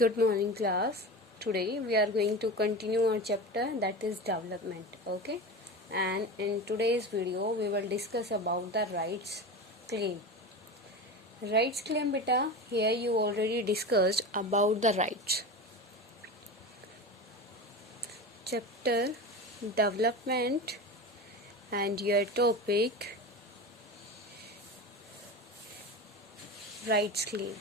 Good morning, class. Today we are going to continue our chapter that is development. Okay, and in today's video we will discuss about the rights claim. Rights claim, beta. Here you already discussed about the rights. Chapter development and your topic rights claim.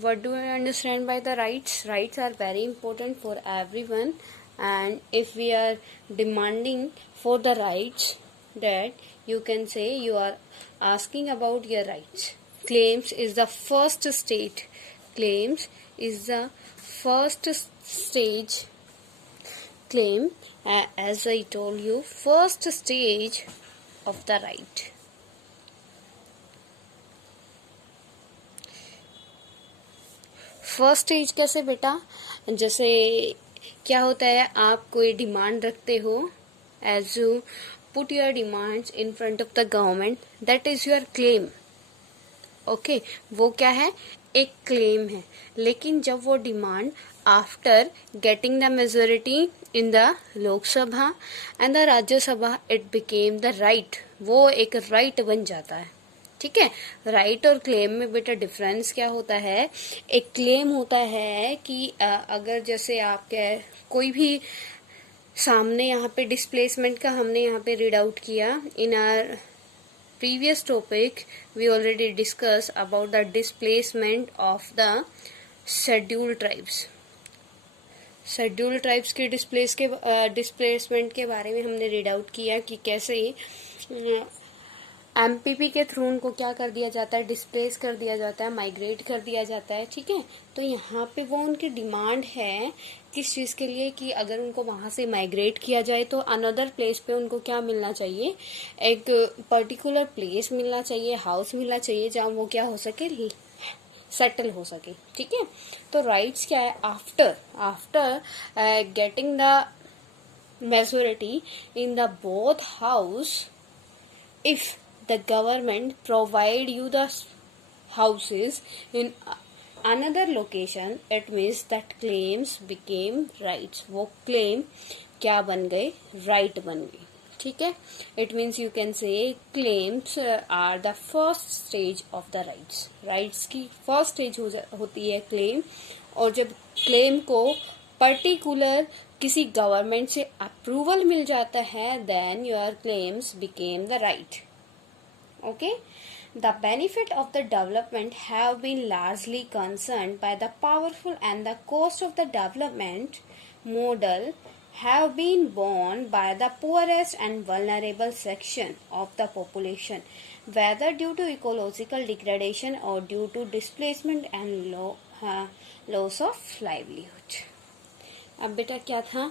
What do I understand by the rights? Rights are very important for everyone, and if we are demanding for the rights, that you can say you are asking about your rights. Claims is the first stage. Claims is the first stage. Claim, as I told you, first stage of the right. First stage कैसे बेटा? जैसे क्या होता है, आप कोई demand रखते हो, as you put your demands in front of the government, that is your claim. Okay, वो क्या है? एक क्लेम है. लेकिन जब वो demand after getting the majority in the Lok Sabha and the Rajya Sabha, it became the right. वो एक राइट बन जाता है. ठीक है. राइट और क्लेम में बेटा डिफरेंस क्या होता है? एक क्लेम होता है कि अगर जैसे आप कोई भी सामने यहाँ पे डिस्प्लेसमेंट का हमने यहाँ पे रीड आउट किया. In our previous topic we already discuss about the displacement of the scheduled tribes. Scheduled tribes के डिस्प्लेसमेंट के बारे में हमने रीड आउट किया कि कैसे एमपीपी के थ्रू उनको क्या कर दिया जाता है? डिस्प्लेस कर दिया जाता है, माइग्रेट कर दिया जाता है. ठीक है. तो यहाँ पे वो उनकी डिमांड है किस चीज के लिए कि अगर उनको वहां से माइग्रेट किया जाए तो अनदर प्लेस पे उनको क्या मिलना चाहिए? एक पर्टिकुलर प्लेस मिलना चाहिए, हाउस मिलना चाहिए जहाँ वो क्या हो सके? सेटल हो सके. ठीक है. तो राइट्स क्या है? After getting the majority in the both house, if the government provide you the houses in another location, it means that claims became rights. वो claim क्या बन गए? right बन गए. ठीक है. It means you can say claims are the first stage of the rights. rights की first stage होती है claim. और जब claim को particular किसी गवर्नमेंट से अप्रूवल मिल जाता है, then your claims became the right. Okay, the benefit of the development have been largely concerned by the powerful, and the cost of the development model have been borne by the poorest and vulnerable section of the population, whether due to ecological degradation or due to displacement and loss of livelihood. अब बेटा क्या था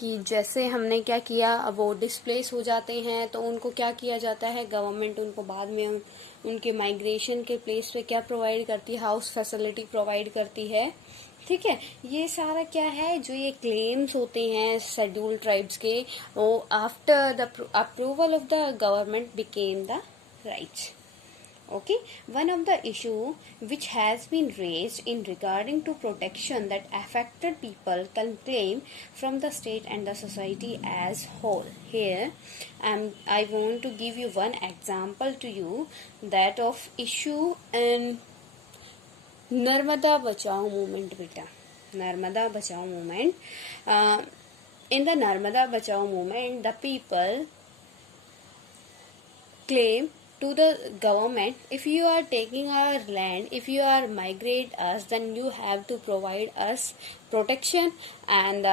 कि जैसे हमने क्या किया, अब वो डिस्प्लेस हो जाते हैं तो उनको क्या किया जाता है? गवर्नमेंट उनको बाद में उनके माइग्रेशन के प्लेस पे क्या प्रोवाइड करती है? हाउस फैसिलिटी प्रोवाइड करती है. ठीक है. ये सारा क्या है? जो ये क्लेम्स होते हैं शेड्यूल्ड ट्राइब्स के, वो after the approval of the government became the rights. Okay, one of the issue which has been raised in regarding to protection that affected people can claim from the state and the society as whole. Here, I want to give you one example to you, that of issue in Narmada Bachao movement. Beta, Narmada Bachao movement. In the Narmada Bachao movement, the people claim to the government, if you are taking our land, if you are migrate us, then you have to provide us protection and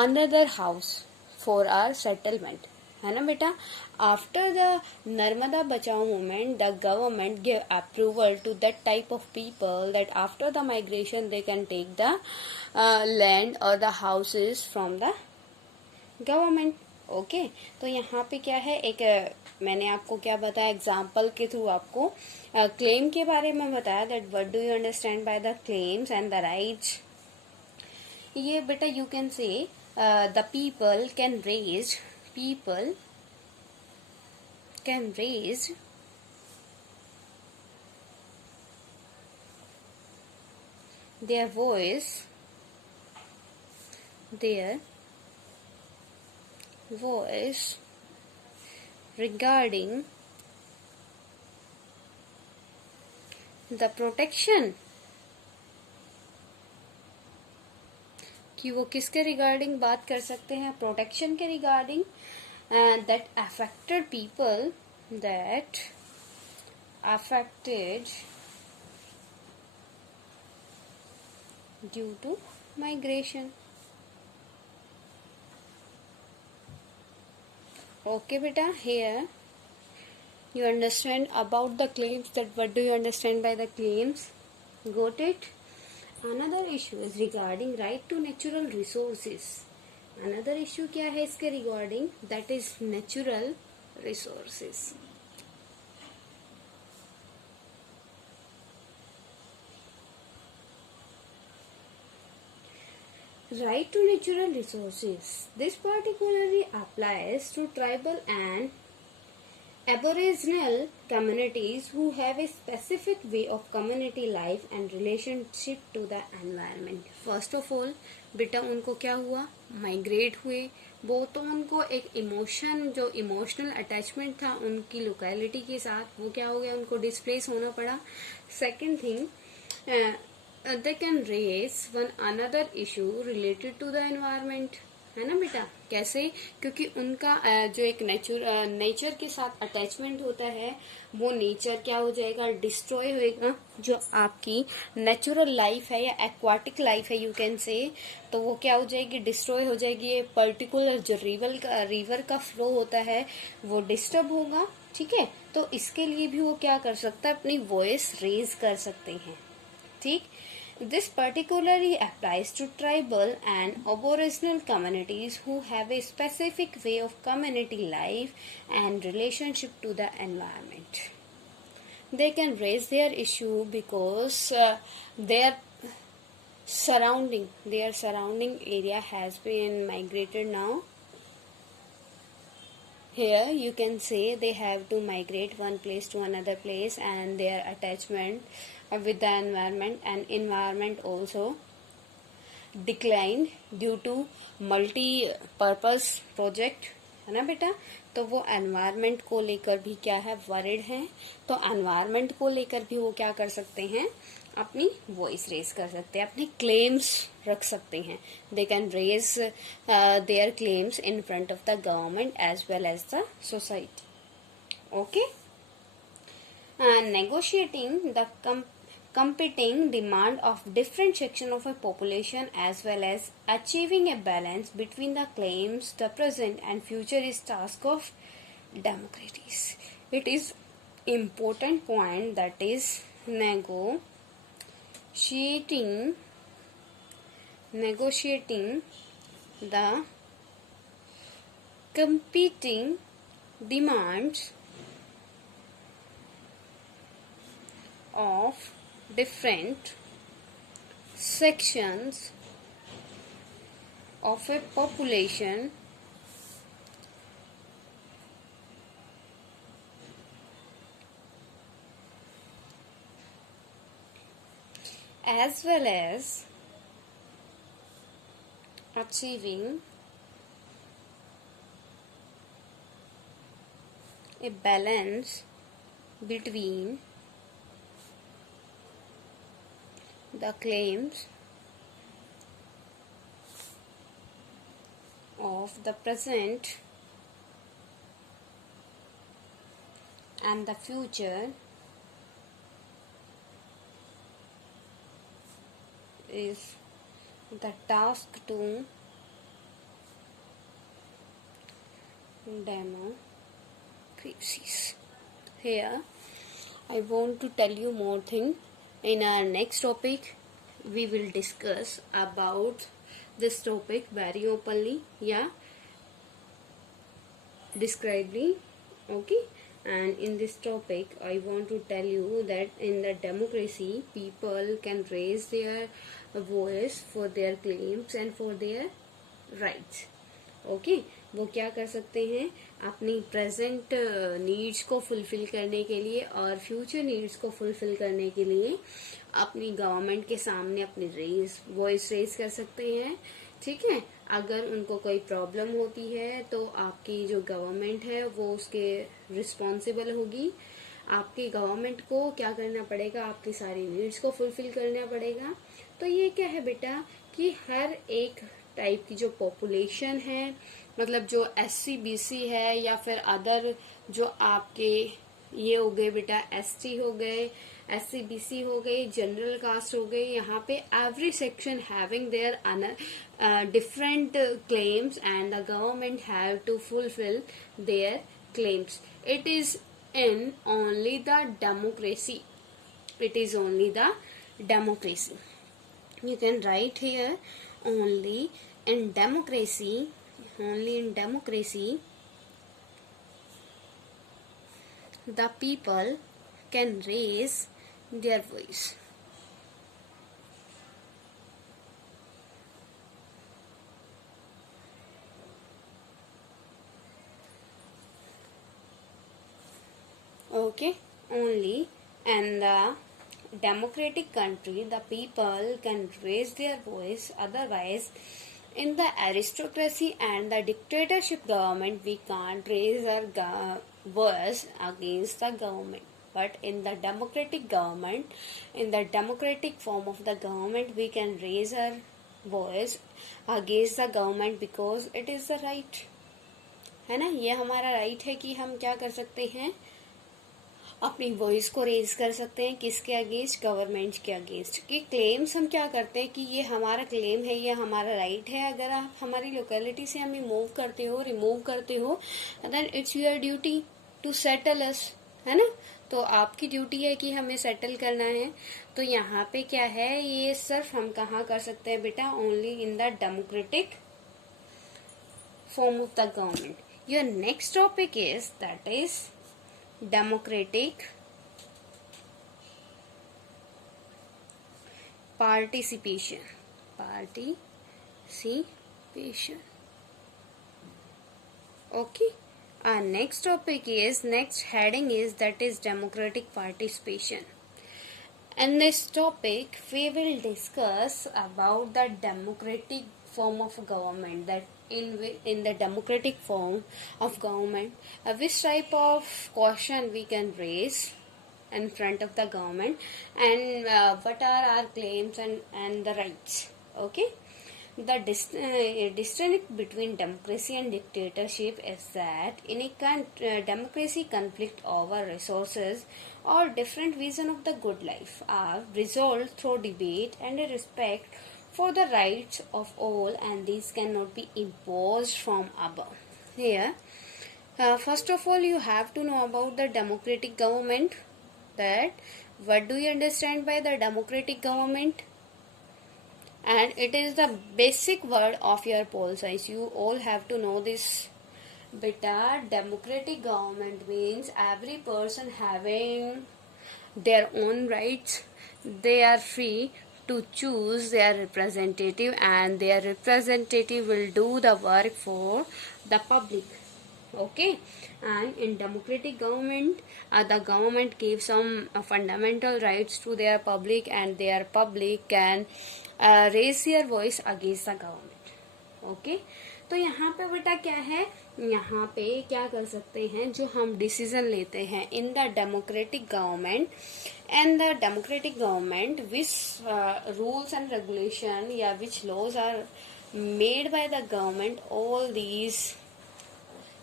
another house for our settlement. है ना बेटा? After the Narmada Bachao movement, the government gave approval to that type of people that after the migration they can take the land or the houses from the government. Okay. तो यहाँ पे क्या है, एक मैंने आपको क्या बताया? एग्जाम्पल के थ्रू आपको क्लेम के बारे में बताया, that what do you understand by the claims and the rights. ये बेटा you can say the people can raise their voice regarding the protection, कि वो किसके रिगार्डिंग बात कर सकते हैं, प्रोटेक्शन के regarding, that affected people due to migration. Okay beta, here you understand about the claims, that what do you understand by the claims, got it? Another issue is regarding right to natural resources. Another issue क्या है इसके regarding, that is natural resources. Right to natural resources. This particularly applies to tribal and aboriginal communities who have a specific way of community life and relationship to the environment. First of all, बेटा उनको क्या हुआ, migrate हुए वो, तो उनको एक emotion, जो इमोशनल अटैचमेंट था उनकी लोकेलिटी के साथ, वो क्या हो गया, उनको डिस्प्लेस होना पड़ा. Second thing, they can raise one another issue related to the environment, है ना बेटा. कैसे, क्योंकि उनका जो एक नेचर के साथ अटैचमेंट होता है, वो नेचर क्या हो जाएगा, डिस्ट्रॉय होएगा. जो आपकी नेचुरल लाइफ है या एक्वाटिक लाइफ है यू कैन से, तो वो क्या हो जाएगी, डिस्ट्रॉय हो जाएगी. ये पर्टिकुलर जो रिवर का फ्लो होता है वो डिस्टर्ब होगा. ठीक है, तो इसके लिए भी वो क्या कर सकता है, अपनी वॉइस रेज कर सकते हैं. ठीक, this particularly applies to tribal and aboriginal communities who have a specific way of community life and relationship to the environment. They can raise their issue because their surrounding area has been migrated now. Here you can say they have to migrate one place to another place, and their attachment with the environment and environment also declined due to multi-purpose project, है ना बेटा. तो वो environment को लेकर भी क्या है, वरिड हैं. तो एनवायरनमेंट को लेकर भी वो क्या कर सकते हैं, अपनी वॉइस रेज कर सकते हैं, अपने क्लेम्स रख सकते हैं. They can raise their claims in front of the government as well as the society. Okay, negotiating the competing demand of different section of a population as well as achieving a balance between the claims, the present and future is task of democracies. It is important point, that is negotiating the competing demands of different sections of a population as well as achieving a balance between the claims of the present and the future is the task to democracies. Here I want to tell you more thing. In our next topic we will discuss about this topic very openly, yeah, describedly. Okay, and in this topic I want to tell you that in the democracy people can raise their voice for their claims and for their rights. Okay, वो क्या कर सकते हैं, अपनी present needs को fulfil करने के लिए और फ्यूचर नीड्स को फुलफिल करने के लिए अपनी गवर्नमेंट के सामने अपनी वॉइस रेज कर सकते हैं। ठीक है, अगर उनको कोई प्रॉब्लम होती है तो आपकी जो गवर्नमेंट है वो उसके रिस्पॉन्सिबल होगी। आपकी गवर्नमेंट को क्या करना पड़ेगा, आपकी सारी नीड्स को फुलफिल करना पड़ेगा। तो ये क्या है बेटा कि हर एक टाइप की जो पॉपुलेशन है, मतलब जो SC BC है या फिर अदर जो आपके ये हो गए बेटा ST हो गए, SC BC हो गई, जनरल कास्ट हो गई, यहाँ पे every section having their different claims and the government have to fulfill their claims. It is in only the democracy. It is only the democracy. You can write here only in democracy. Only in democracy the people can raise their voice. Okay, only in the democratic country the people can raise their voice. Otherwise, in the aristocracy and the dictatorship government, we can't raise our voice against the government. But in the democratic government, in the democratic form of the government, we can raise our voice against the government because it is the right. है ना, ये हमारा right है कि हम क्या कर सकते हैं, अपनी वॉइस को रेज कर सकते हैं। किसके अगेंस्ट, गवर्नमेंट के अगेंस्ट। कि क्लेम्स हम क्या करते हैं कि ये हमारा क्लेम है, ये हमारा राइट है। अगर आप हमारी लोकेलिटी से हमें मूव करते हो, रिमूव करते हो, then it's your duty to settle us, है ना। तो आपकी ड्यूटी है कि हमें सेटल करना है। तो यहाँ पे क्या है, ये सिर्फ हम कहाँ कर सकते हैं बेटा, only in the democratic form of the government. Your next topic is that is democratic participation. Okay, our next topic is, next heading is, that is democratic participation. In this topic we will discuss about the democratic form of government, that in the democratic form of government, which type of question we can raise in front of the government, and what are our claims and the rights. Okay, the distinction between democracy and dictatorship is that in a democracy, conflict over resources or different vision of the good life are resolved through debate and a respect for the rights of all, and these cannot be imposed from above. Here, first of all, you have to know about the democratic government. That what do you understand by the democratic government? And it is the basic word of your pol science. You all have to know this. Beta, democratic government means every person having their own rights. They are free to choose their representative, and their representative will do the work for the public. Okay, and in democratic government, the government gives some fundamental rights to their public, and their public can raise their voice against the government. Okay, तो यहाँ पे बेटा क्या है, यहाँ पे क्या कर सकते हैं, जो हम डिसीजन लेते हैं in the democratic government, and the democratic government which rules and regulation या which laws are made by the government, all these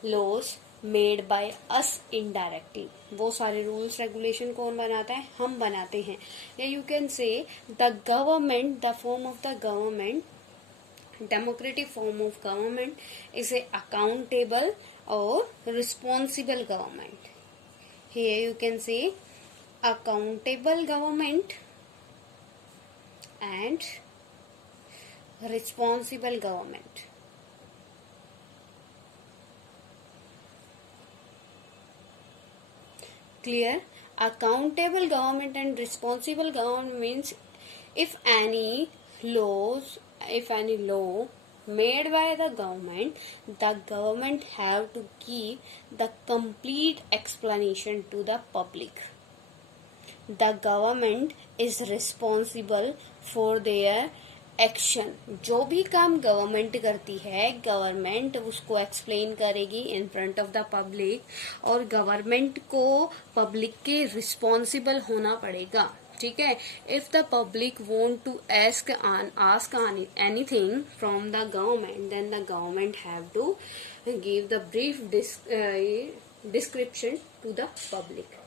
laws made by us indirectly. वो सारे रूल्स रेगुलेशन कौन बनाता है, हम बनाते हैं। या you can say the government, the form of the government, democratic form of government is a accountable or responsible government. Here you can say accountable government and responsible government. Clear? Accountable government and responsible government means if any law made by the government have to give the complete explanation to the public. The government is responsible for their action. जो भी काम government करती है, government उसको explain करेगी in front of the public, और government को public के रिस्पॉन्सिबल होना पड़ेगा. ठीक है. If the public want to ask anything from the government, then the government have to give the brief description to the public.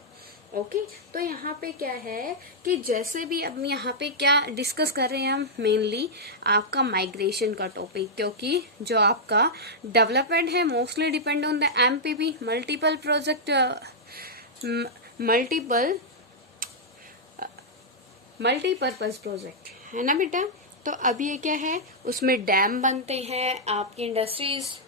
Okay. तो यहाँ पे क्या है कि जैसे भी अब यहाँ पे क्या डिस्कस कर रहे हैं हम, मेनली आपका माइग्रेशन का टॉपिक, क्योंकि जो आपका डेवलपमेंट है mostly depend on the MPP, multiple project, multipurpose project है ना बेटा. तो अब ये क्या है, उसमें डैम बनते हैं, आपकी इंडस्ट्रीज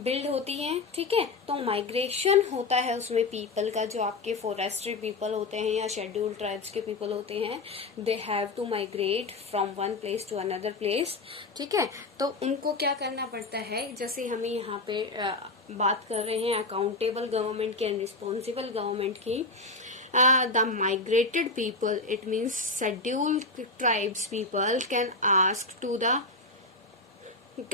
बिल्ड होती हैं. ठीक है. तो माइग्रेशन होता है उसमें पीपल का, जो आपके फॉरेस्ट्री पीपल होते हैं या शेड्यूल्ड ट्राइब्स के पीपल होते हैं, they have to migrate from one place to another place. ठीक है. तो उनको क्या करना पड़ता है, जैसे हमें यहाँ पे बात कर रहे हैं अकाउंटेबल गवर्नमेंट की एंड रिस्पॉन्सिबल गवर्नमेंट की. The migrated people, it means scheduled tribes people, can ask to the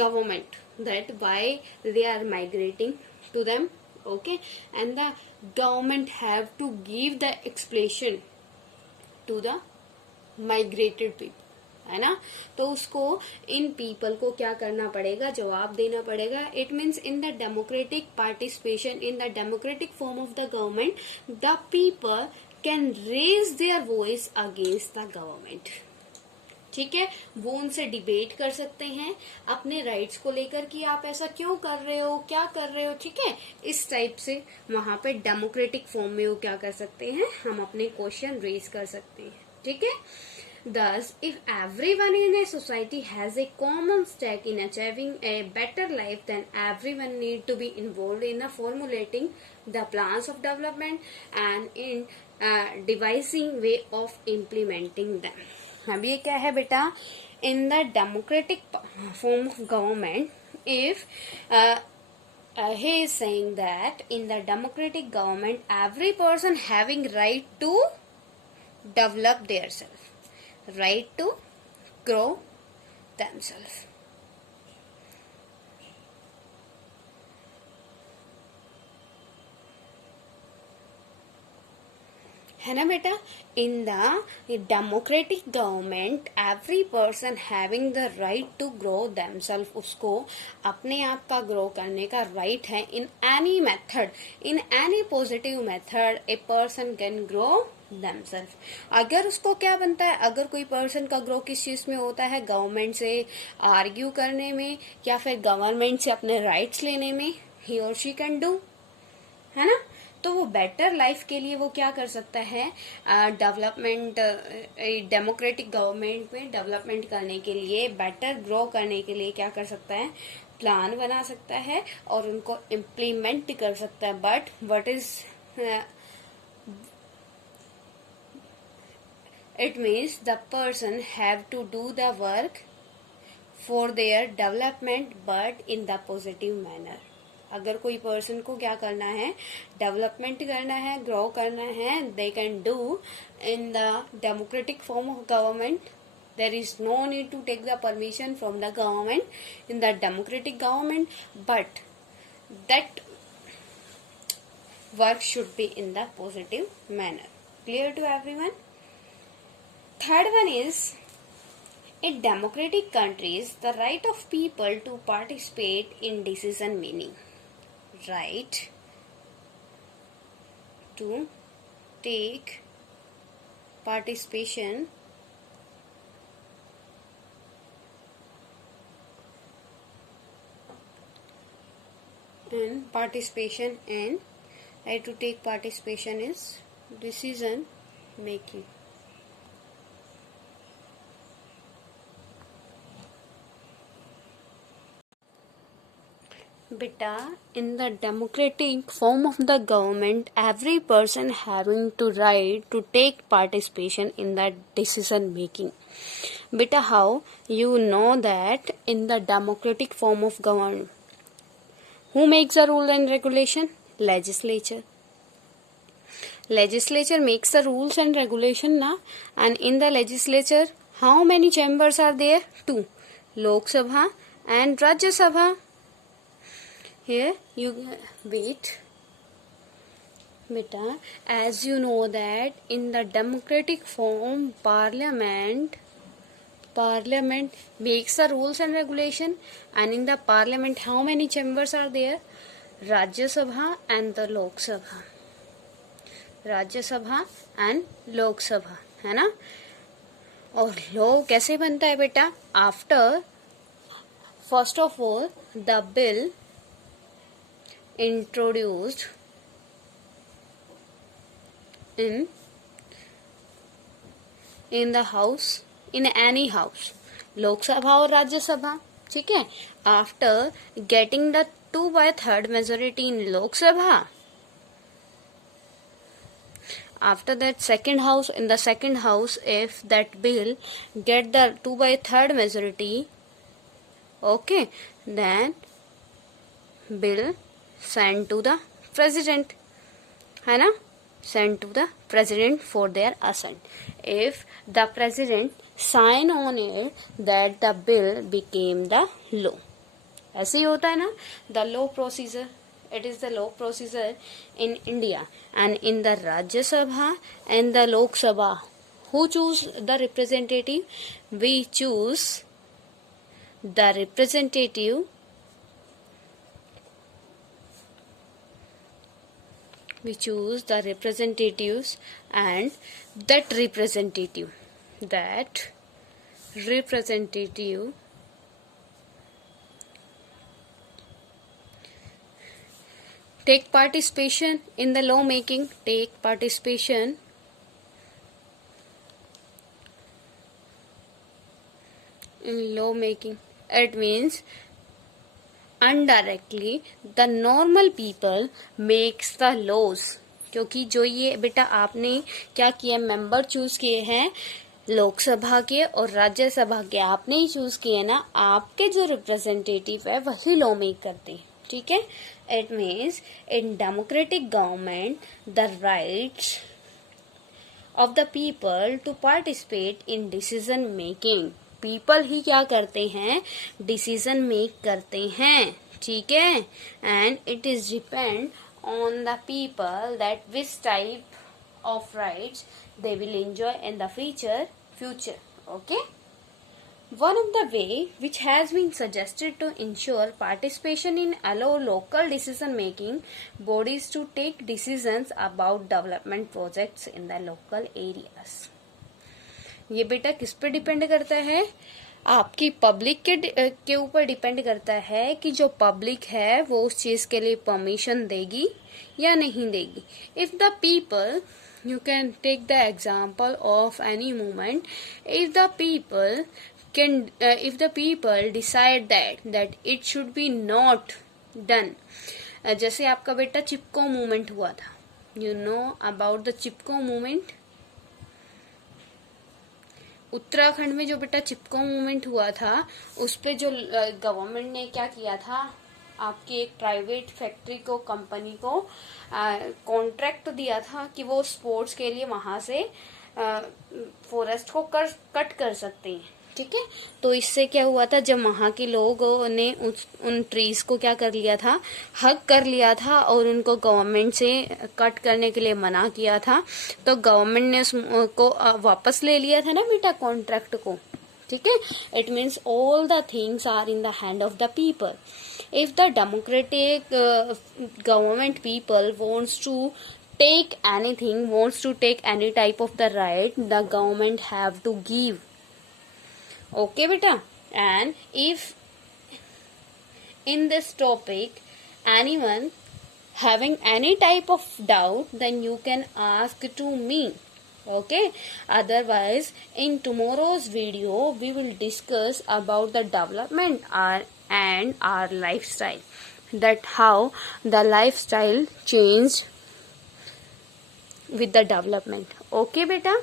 government that why they are migrating to them. Okay. And the government have to give the explanation to the migrated people, है ना. तो उसको in people को क्या करना पड़ेगा, जवाब देना पड़ेगा. It means in the democratic participation, in the democratic form of the government, the people can raise their voice against the government. ठीक है. वो उनसे डिबेट कर सकते हैं अपने राइट्स को लेकर कि आप ऐसा क्यों कर रहे हो, क्या कर रहे हो. ठीक है. इस टाइप से वहां पे डेमोक्रेटिक फॉर्म में वो क्या कर सकते हैं, हम अपने क्वेश्चन रेज कर सकते हैं. ठीक है. Thus, if everyone in a society has a common stake in achieving a better life, then everyone need to be involved in formulating the plans of development and in devising way of implementing them. अब ये क्या है बेटा, in the democratic form of government, if he is saying that in the democratic government, every person having right to develop themselves, right to grow themselves. है ना बेटा. In the democratic government every person having the right to grow themself, उसको अपने आप का grow करने का right है. In any method, in any positive method, a person can grow themself. अगर उसको क्या बनता है, अगर कोई पर्सन का ग्रो किस चीज में होता है, गवर्नमेंट से आर्ग्यू करने में या फिर गवर्नमेंट से अपने राइट्स लेने में, ही और शी कैन डू, है ना. तो वो बेटर लाइफ के लिए वो क्या कर सकता है, डेवलपमेंट, डेमोक्रेटिक गवर्नमेंट में डेवलपमेंट करने के लिए, बेटर ग्रो करने के लिए क्या कर सकता है, प्लान बना सकता है और उनको इम्प्लीमेंट कर सकता है. But what is it means the person have to do the work for their development but in the positive manner. अगर कोई पर्सन को क्या करना है, डेवलपमेंट करना है, ग्रो करना है, they can do in the democratic form of government. There is no need to take the permission from the government in the democratic government, but that work should be in the positive manner. Clear to everyone? Third one is, in democratic countries, the right of people to participate in decision making. Right to take participation in right to take participation is decision making. Beta, in the democratic form of the government, every person having to right to take participation in the decision making. Beta, how you know that in the democratic form of government, who makes the rule and regulation? Legislature. Legislature makes the rules and regulation na, and in the legislature, how many chambers are there? 2, Lok Sabha and Rajya Sabha. Here you wait. Beta, as you know that in the democratic form, parliament makes the rules and regulation, and in the parliament how many chambers are there? Rajya Sabha and the Lok Sabha. राज्य सभा and लोक सभा, है ना. और law कैसे बनता है बेटा? After first of all the bill introduced in the house, in any house, Lok Sabha और राज्यसभा, ठीक है. After getting the 2/3 majority in Lok Sabha, after that in the second house, if that bill get the 2/3 majority, okay, then bill sent to the president, है ना, sent to the president for their assent. If the president sign on it, that the bill became the law. ऐसे ही होता है ना, the law procedure. It is the law procedure in India. And in the Rajya Sabha and the Lok Sabha, who choose the representative? We choose the representative and that representative take participation in the law making, It means indirectly the normal people makes the laws. क्योंकि जो ये बेटा आपने क्या किया, member choose किए हैं लोकसभा के और राज्यसभा के, आपने ही चूज किए ना, आपके जो रिप्रेजेंटेटिव है वही लॉ मेक करते हैं, ठीक है. It means in democratic government, the rights of the people to participate in decision making. People ही क्या करते हैं? Decision make करते हैं, ठीक है. And it is depend on the people that which type of rights they will enjoy in the future. Okay. One of the way which has been suggested to ensure participation in allow local decision making bodies to take decisions about development projects in the local areas. ये बेटा किस पे depend करता है? आपकी public के ऊपर depend करता है कि जो पब्लिक है वो उस चीज के लिए परमिशन देगी या नहीं देगी. If the people, you can take the example of any movement, if the people decide that it should be not done. जैसे आपका बेटा चिपको मूवमेंट हुआ था, you know about the Chipko movement. Uttarakhand में जो बेटा चिपको मूवमेंट हुआ था, उस पे जो गवर्नमेंट ने क्या किया था, आपकी एक प्राइवेट फैक्ट्री को, कंपनी को कॉन्ट्रैक्ट दिया था कि वो स्पोर्ट्स के लिए वहां से फॉरेस्ट को कट कर सकते हैं, ठीक है. तो इससे क्या हुआ था, जब वहां के लोगों ने उन ट्रीज को क्या कर लिया था, हक कर लिया था और उनको गवर्नमेंट से कट करने के लिए मना किया था, तो गवर्नमेंट ने उसको वापस ले लिया था ना बेटा कॉन्ट्रैक्ट को, ठीक है. It means all the things are in the hand of the people. If the democratic government people wants to take any type of the right, the government have to give. Okay beta. And if in this topic anyone having any type of doubt, then you can ask to me. Okay. Otherwise, in tomorrow's video we will discuss about the development and our lifestyle, that how the lifestyle changed with the development. Okay beta.